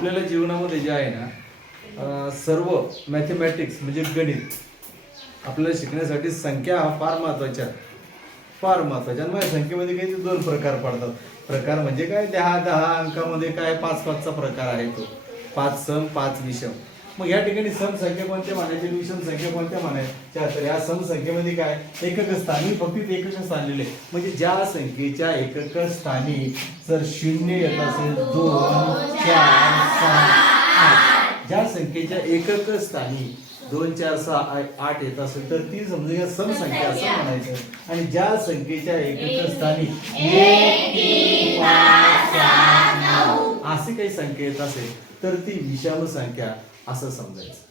आपल्याला जीवनामध्ये जे आहे ना सर्व मॅथमॅटिक्स म्हणजे गणित आपल्याला शिकण्यासाठी संख्या हा फार महत्त्वाच्या फार महत्त्वाच्या आणि माझ्या संख्येमध्ये काही ते दोन प्रकार पडतात. प्रकार म्हणजे काय? दहा दहा अंकामध्ये काय? पाच पाचचा प्रकार आहे तो. पाच सम पाच विषम. मग या ठिकाणी सम संख्या कोणत्या मानायचे विषम संख्या कोणत्या मानायच्या तर या सम संख्येमध्ये काय? एकक स्थानी फक्त इथे एकक स्थानलेले. म्हणजे ज्या संख्येच्या एकक स्थानी जर शून्य येत असेल दोन चार संख्येच्या एकक स्थानी दोन चार सहा आठ- येत असेल तर ती समजा सम संख्या असं म्हणायचं. आणि ज्या संख्येच्या एकक स्थानी अशी काही संख्या येत असेल तर ती विषम संख्या असं समजायचं.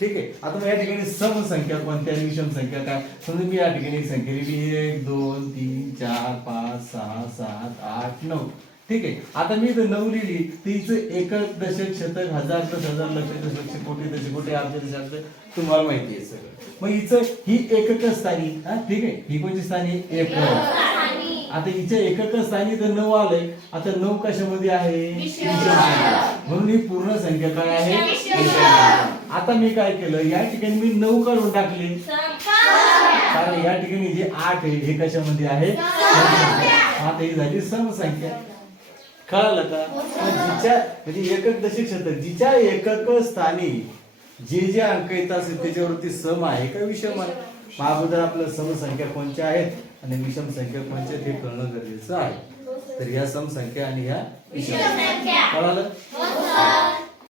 ठीक आहे? आता मग या ठिकाणी सम संख्या कोणत्या? आणि विषम संख्या काय? समजा मी या ठिकाणी संख्या लिहिली. एक दोन तीन चार पाच सहा सात आठ नऊ. ठीक आहे. आता मी इथं नऊ लिहिली. तिचं एकक दशक शतक हजार दस हजार लक्ष दशलक्ष कोटी दश कोटी अब्ज दशाब्द तुम्हाला माहिती आहे सगळं. मग हिचं ही एकक स्थानी हा ठीक आहे? ही कोणती स्थानी? एकक आता हिच्या एकक स्थानी तर नऊ आलंय. आता नऊ कशामध्ये आहे? संख्या. म्हणून ही पूर्ण संख्या काय आहे? संख्या. आता मी काय केलं? या ठिकाणी मी नऊ काढून टाकले. कारण या ठिकाणी जे आठ आहे हे कशामध्ये आहे? आता ही झाली समसंख्या. कळालं का? जिच्या म्हणजे एकक दशक शतक जिच्या एकक स्थानी जे जे अंक येत असेल त्याच्यावरती सम आहे का विषम आहे? अगोदर आपल्याला समसंख्या कोणत्या आहेत? आणि विषम संख्या कोणत्या आहेत हे कळणं गरजेचं आहे. तर ह्या समसंख्या आणि ह्या विषम. कळालं?